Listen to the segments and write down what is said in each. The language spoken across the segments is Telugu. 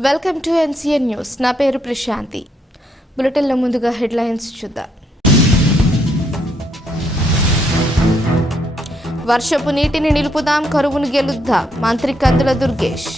Welcome to NCN news. నా పేరు ప్రశాంతి. బులెటిన్లో ముందుగా హెడ్లైన్స్ చూద్దాం. వర్షపు నీటిని నిలుపుదాం కరువును గెలుద్దాం మంత్రి కందుల దుర్గేష్.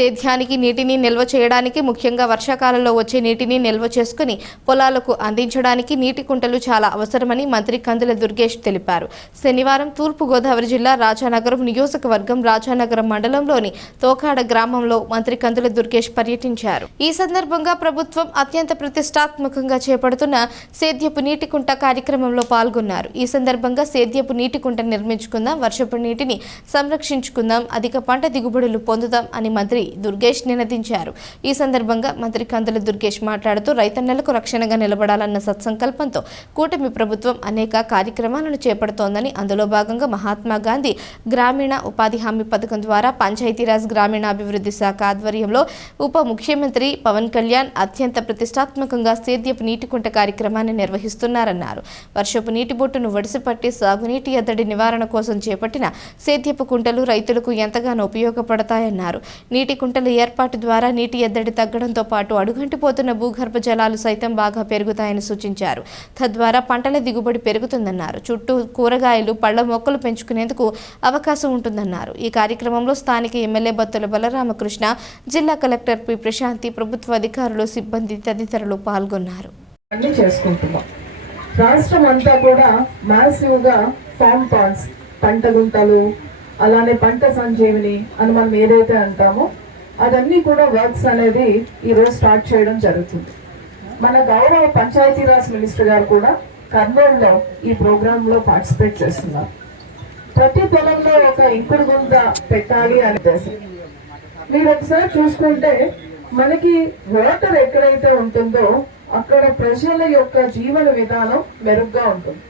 సేద్యానికి నీటిని నిల్వ చేయడానికి ముఖ్యంగా వర్షాకాలంలో వచ్చే నీటిని నిల్వ చేసుకుని పొలాలకు అందించడానికి నీటి కుంటలు చాలా అవసరమని మంత్రి కందుల దుర్గేష్ తెలిపారు. శనివారం తూర్పుగోదావరి జిల్లా రాజానగరం నియోజకవర్గం రాజానగరం మండలంలోని తోకాడ గ్రామంలో మంత్రి కందుల దుర్గేష్ పర్యటించారు. ఈ సందర్భంగా ప్రభుత్వం అత్యంత ప్రతిష్టాత్మకంగా చేపడుతున్న సేద్యపు నీటి కుంట కార్యక్రమంలో పాల్గొన్నారు. ఈ సందర్భంగా సేద్యపు నీటి కుంట నిర్మించుకుందాం వర్షపు నీటిని సంరక్షించుకుందాం అధిక పంట దిగుబడులు పొందుదాం అని మంత్రి దుర్గేష్ నినదించారు. ఈ సందర్భంగా మంత్రి కందుల దుర్గేష్ మాట్లాడుతూ రైతన్నలకు రక్షణగా నిలబడాలన్న సత్సంకల్పంతో కూటమి ప్రభుత్వం అనేక కార్యక్రమాలను చేపడుతోందని అందులో భాగంగా మహాత్మా గాంధీ గ్రామీణ ఉపాధి హామీ పథకం ద్వారా పంచాయతీరాజ్ గ్రామీణాభివృద్ధి శాఖ ఆధ్వర్యంలో ఉప ముఖ్యమంత్రి పవన్ కళ్యాణ్ అత్యంత ప్రతిష్టాత్మకంగా సేద్యపు నీటికుంట కార్యక్రమాన్ని నిర్వహిస్తున్నారన్నారు. వర్షపు నీటి బొట్టును వడిసిపట్టి సాగునీటి ఎద్దడి నివారణ కోసం చేపట్టిన సేద్యపు కుంటలు రైతులకు ఎంతగానో ఉపయోగపడతాయన్నారు. నీటి కుంటల ఏర్పాటు ద్వారా నీటి ఎద్దడి తగ్గడంతో పాటు అడుగంటిపోతున్న భూగర్భ జలాలు సైతం బాగా పెరుగుతాయని సూచించారు. తద్వారా పంటల దిగుబడి పెరుగుతుందన్నారు. చుట్టూ కూరగాయలు పళ్ళ మొక్కలు పెంచుకునేందుకు అవకాశం ఉంటుందన్నారు. ఈ కార్యక్రమంలో స్థానిక ఎమ్మెల్యే బత్తుల బలరామకృష్ణ జిల్లా కలెక్టర్ పి ప్రశాంతి ప్రభుత్వ అధికారులు సిబ్బంది తదితరులు పాల్గొన్నారు. రాష్ట్రం అంతా కూడా మాసివ్గా ఫామ్ పాండ్స్ పంట గుంటలు అలానే పంట సంజీవిని అని మనం ఏదైతే అంటామో అదన్నీ కూడా వర్క్స్ అనేది ఈరోజు స్టార్ట్ చేయడం జరుగుతుంది. మన గౌరవ పంచాయతీరాజ్ మినిస్టర్ గారు కూడా కర్నూలులో ఈ ప్రోగ్రాంలో పార్టిసిపేట్ చేస్తున్నారు. ప్రతి పొలంలో ఒక ఇంకుడు గుంత పెట్టాలి అనే ఉద్దేశం. మీరు ఒకసారి చూసుకుంటే మనకి వాటర్ ఎక్కడైతే ఉంటుందో అక్కడ ప్రజల యొక్క జీవన విధానం మెరుగ్గా ఉంటుంది.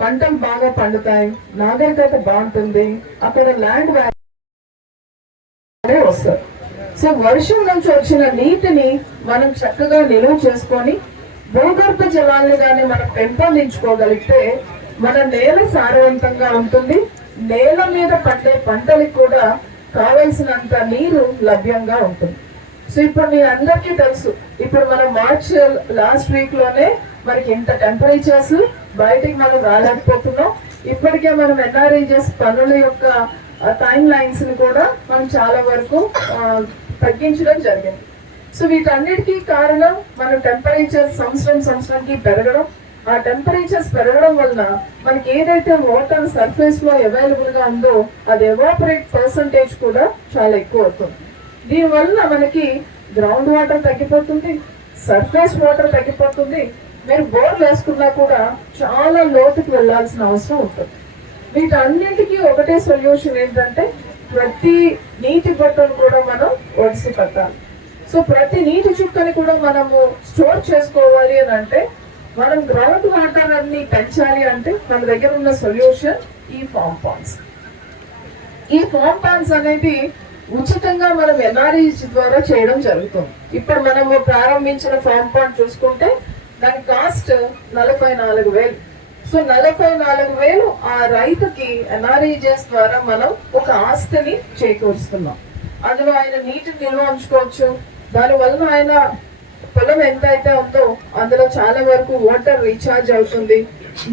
పంటలు బాగా పండుతాయి నాగరికత బాగుంటుంది అక్కడ ల్యాండ్ వాల్యూ వస్తారు సో వర్షం నుంచి వచ్చిన నీటిని మనం చక్కగా నిలువ చేసుకొని భూగర్భ జలాన్ని కానీ మనం పెంపొందించుకోగలిగితే మన నేల సారవంతంగా ఉంటుంది. నేల మీద పట్టే పంటలకు కూడా కావలసినంత నీరు లభ్యంగా ఉంటుంది. సో ఇప్పుడు మీ అందరికీ తెలుసు. ఇప్పుడు మనం మార్చ్ లాస్ట్ వీక్లోనే మనకి ఇంత టెంపరేచర్స్ బయటికి మనం రాలేకపోతున్నాం. ఇప్పటికే మనం ఎన్ఆర్ఐజెస్ పనుల యొక్క టైం లైన్స్ని కూడా మనం చాలా వరకు తగ్గించడం జరిగింది. సో వీటన్నిటికీ కారణం మన టెంపరేచర్ సంవత్సరం సంవత్సరానికి పెరగడం. ఆ టెంపరేచర్స్ పెరగడం వలన మనకి ఏదైతే వాటర్ సర్ఫేస్లో అవైలబుల్గా ఉందో అది ఎవాపరేట్ పర్సంటేజ్ కూడా చాలా ఎక్కువ అవుతుంది. దీనివల్ల మనకి గ్రౌండ్ వాటర్ తగ్గిపోతుంది సర్ఫేస్ వాటర్ తగ్గిపోతుంది. మీరు బోర్లు వేసుకున్నా కూడా చాలా లోతుకి వెళ్ళాల్సిన అవసరం ఉంటుంది. వీటన్నిటికీ ఒకటే సొల్యూషన్ ఏంటంటే ప్రతి నీటి బొట్టను కూడా మనం ఒడిసి పెట్టాలి. సో ప్రతి నీటి చుక్కని కూడా మనము స్టోర్ చేసుకోవాలి అని అంటే మనం గ్రౌండ్ వాటర్ అన్ని పెంచాలి అంటే మన దగ్గర ఉన్న సొల్యూషన్ ఈ ఫామ్ పాన్స్ ఈ ఫామ్ పాన్స్ అనేది ఉచితంగా మనం ఎన్ఆర్ఈ ద్వారా చేయడం జరుగుతుంది. ఇప్పుడు మనము ప్రారంభించిన ఫామ్ పాన్ చూసుకుంటే దాని కాస్ట్ నలభై నాలుగు వేలు. సో నలభై నాలుగు వేలు ఆ రైతుకి ఎన్ఆర్ఈజెస్ ద్వారా మనం ఒక ఆస్తిని చేకూరుస్తున్నాం. అందులో ఆయన నీటిని నిల్వ ఉంచుకోవచ్చు. దానివలన ఆయన పొలం ఎంత అయితే ఉందో అందులో చాలా వరకు వాటర్ రీఛార్జ్ అవుతుంది.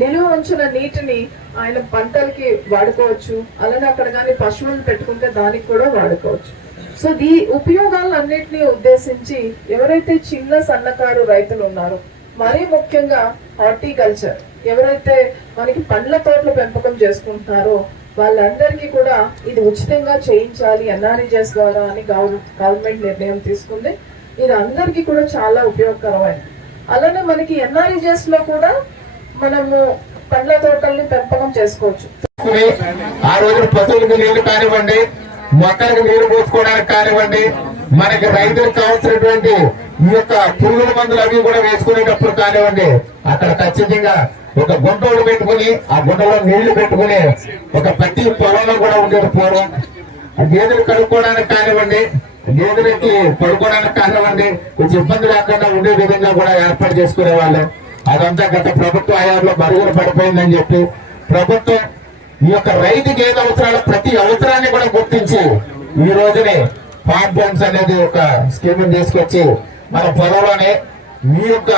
నిలువ ఉంచిన నీటిని ఆయన పంటలకి వాడుకోవచ్చు. అలానే అక్కడ కానీ పశువులను పెట్టుకుంటే దానికి కూడా వాడుకోవచ్చు. సో ఈ ఉపయోగాలన్నింటినీ ఉద్దేశించి ఎవరైతే చిన్న సన్నకారు రైతులు ఉన్నారో మరీ ముఖ్యంగా హార్టికల్చర్. ఎవరైతే మనకి పండ్ల తోటల పెంపకం చేసుకుంటున్నారో వాళ్ళందరికీ కూడా ఇది ఉచితంగా చేయించాలి ఎన్ఆర్ఈజెస్ ద్వారా అని గవర్నమెంట్ నిర్ణయం తీసుకుంది. ఇది అందరికీ కూడా చాలా ఉపయోగకరమైనది అలానే మనకి ఎన్ఆర్ఈజెస్లో కూడా మనము పండ్ల తోటల్ని పెంపకం చేసుకోవచ్చు. ఆ రోజు పశువులకు నీళ్ళు కానివ్వండి మొక్కలకు నీరు పోసుకోవడానికి కానివ్వండి మనకి రైతులకు కావాల్సినటువంటి ఈ యొక్క పురుగుల మందులు అవి కూడా వేసుకునేటప్పుడు కానివ్వండి అక్కడ ఖచ్చితంగా ఒక గుంటోడు పెట్టుకుని ఆ గుంటలో నీళ్ళు పెట్టుకుని ఒక ప్రతి పొలంలో కూడా ఉండేది పూర్వం ఆ గేదెలు కడుక్కోవడానికి కానివ్వండి గేదెలకి పడుకోవడానికి కానివ్వండి కొంచెం ఇబ్బంది లేకుండా ఉండే విధంగా కూడా ఏర్పాటు చేసుకునే వాళ్ళు అదంతా గత ప్రభుత్వ హయాంలో మరుగున పడిపోయిందని చెప్పి ప్రభుత్వం ఈ యొక్క రైతుకి ఏది అవసరాలు ప్రతి అవసరాన్ని కూడా గుర్తించి ఈ రోజునే పాట్ బోన్స్ అనేది ఒక స్కీమ్ తీసుకొచ్చి మన పొలంలోనే మీ యొక్క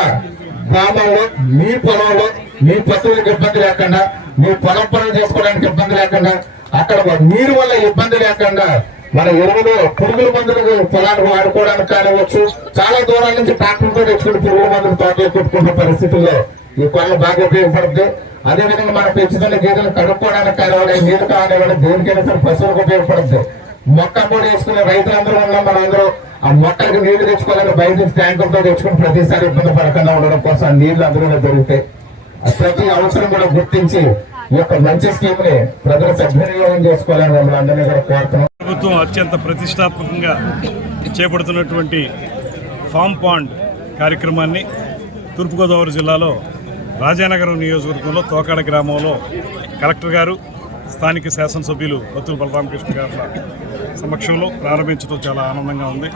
గ్రామంలో మీ పొలంలో మీ పశువులకు ఇబ్బంది లేకుండా మీ పొలం పనులు చేసుకోవడానికి ఇబ్బంది లేకుండా అక్కడ నీరు వల్ల ఇబ్బంది లేకుండా మన ఎరువులు పురుగుల మందులు పొలాన్ని వాడుకోవడానికి కానివచ్చు చాలా దూరాల నుంచి ట్రాక్టర్తో తెచ్చుకుని పురుగుల మందులు తోటలో కొట్టుకునే పరిస్థితుల్లో ఈ కొలను బాగా ఉపయోగపడుతుంది. అదే విధంగా పెంచుతున్న గేదెలు కడుక్కోవడానికి కానివ్వండి నీరు కానివ్వండి దేనికైనా సరే పశువులకు ఉపయోగపడుతుంది. మొక్క కూడా వేసుకునే రైతులందరూ ఉన్నాం మనందరూ ఆ మొక్కలకు నీళ్ళు తెచ్చుకోవాలని బయట నుంచి ట్యాంకులతో తెచ్చుకుని ప్రతిసారి ఇబ్బంది పడకుండా ఉండడం కోసం నీళ్ళు అందులోనే దొరుకుతాయి. ప్రతి అవసరం కూడా గుర్తించి ఈ యొక్క మంచి స్కీమ్ని ప్రజలు సద్వినియోగం చేసుకోవాలని మమ్మల్ని అందరినీ కూడా కోరుతున్నాం. ప్రభుత్వం అత్యంత ప్రతిష్టాత్మకంగా చేపడుతున్నటువంటి ఫామ్ పాండ్ కార్యక్రమాన్ని తూర్పుగోదావరి జిల్లాలో రాజానగరం నియోజకవర్గంలో తోకాడ గ్రామంలో కలెక్టర్ గారు స్థానిక శాసనసభ్యులు బత్తుల బలరామకృష్ణ గారి సమక్షంలో ప్రారంభించడం చాలా ఆనందంగా ఉంది.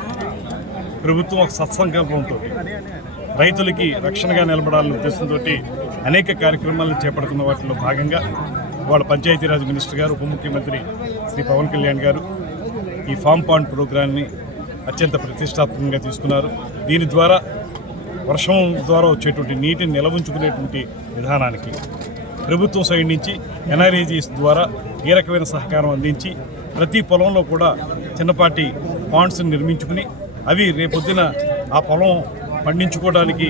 ప్రభుత్వం ఒక సత్సంకల్పంతో రైతులకి రక్షణగా నిలబడాలనే ఉద్దేశంతో అనేక కార్యక్రమాలను చేపడుతున్న వాటిలో భాగంగా వాళ్ళ పంచాయతీరాజ్ మినిస్టర్ గారు ఉప ముఖ్యమంత్రి శ్రీ పవన్ కళ్యాణ్ గారు ఈ ఫామ్ పాండ్ ప్రోగ్రాన్ని అత్యంత ప్రతిష్టాత్మకంగా తీసుకున్నారు. దీని ద్వారా వర్షం ద్వారా వచ్చేటువంటి నీటిని నిలవుంచుకునేటువంటి విధానానికి ప్రభుత్వం సైడ్ నుంచి ఎన్ఆర్ఏజీస్ ద్వారా ఏ రకమైన సహకారం అందించి ప్రతి పొలంలో కూడా చిన్నపాటి పాండ్స్ని నిర్మించుకుని అవి రేపొద్దున ఆ పొలం పండించుకోవడానికి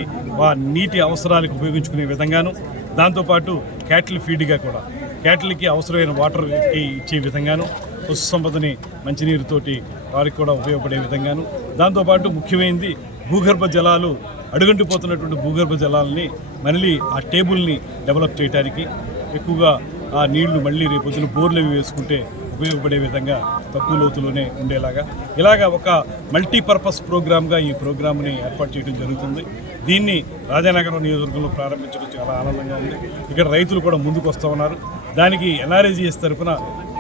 ఆ నీటి అవసరాలకు ఉపయోగించుకునే విధంగాను దాంతోపాటు క్యాటిల్ ఫీడ్గా కూడా. క్యాటిల్కి అవసరమైన వాటర్కి ఇచ్చే విధంగాను పశు సంపదని మంచినీరుతోటి వారికి కూడా ఉపయోగపడే విధంగాను. దాంతోపాటు ముఖ్యమైనది భూగర్భ జలాలు అడుగంటిపోతున్నటువంటి భూగర్భ జలాలని మళ్ళీ ఆ టేబుల్ని డెవలప్ చేయడానికి ఎక్కువగా ఆ నీళ్ళు మళ్ళీ రేపొద్దున బోర్లు అవి వేసుకుంటే ఉపయోగపడే విధంగా తక్కువ లోతులోనే ఉండేలాగా. ఇలాగా ఒక మల్టీపర్పస్ ప్రోగ్రామ్గా ఈ ప్రోగ్రామ్ని ఏర్పాటు చేయడం జరుగుతుంది. దీన్ని రాజానగరం నియోజకవర్గంలో ప్రారంభించడం చాలా ఆనందంగా ఉంది. ఇక్కడ రైతులు కూడా ముందుకు వస్తూ ఉన్నారు. దానికి ఎన్ఆర్ఏజీఎస్ తరఫున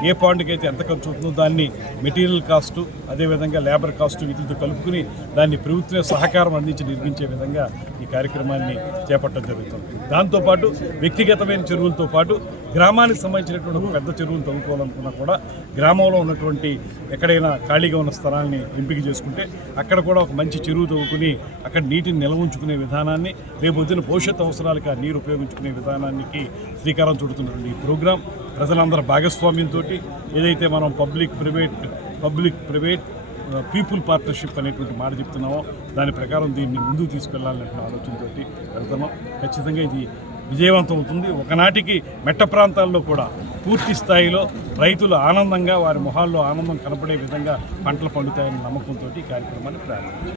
ఏ పాయింట్కి అయితే ఎంత ఖర్చు అవుతుందో దాన్ని మెటీరియల్ కాస్టు అదేవిధంగా లేబర్ కాస్టు వీటితో కలుపుకుని దాన్ని ప్రభుత్వ సహకారం అందించి నిర్మించే విధంగా ఈ కార్యక్రమాన్ని చేపట్టడం జరుగుతుంది. దాంతోపాటు వ్యక్తిగతమైన చెరువులతో పాటు గ్రామానికి సంబంధించినటువంటి ఒక పెద్ద చెరువులు తవ్వుకోవాలనుకున్నా కూడా గ్రామంలో ఉన్నటువంటి ఎక్కడైనా ఖాళీగా ఉన్న స్థలాన్ని ఎంపిక చేసుకుంటే అక్కడ కూడా ఒక మంచి చెరువు తవ్వుకుని అక్కడ నీటిని నిల్వ ఉంచుకునే విధానాన్ని రేపు పొద్దున భవిష్యత్ అవసరాలకు ఆ నీరు ఉపయోగించుకునే విధానానికి శ్రీకారం చుడుతున్నటువంటి ఈ ప్రోగ్రాం ప్రజలందరూ భాగస్వామ్యంతో ఏదైతే మనం public private public private people partnership అనేటువంటి మాట చెప్తున్నామో దాని ప్రకారం దీన్ని ముందుకు తీసుకెళ్ళాలనే ఆలోచనతో వెళ్తున్నాం. ఖచ్చితంగా ఇది విజయవంతం అవుతుంది. ఒకనాటికి మెట్ట ప్రాంతాల్లో కూడా పూర్తి స్థాయిలో రైతులు ఆనందంగా వారి మొహాల్లో ఆనందం కనపడే విధంగా పంటలు పండుతాయని నమ్మకంతో ఈ కార్యక్రమాన్ని ప్రారంభించారు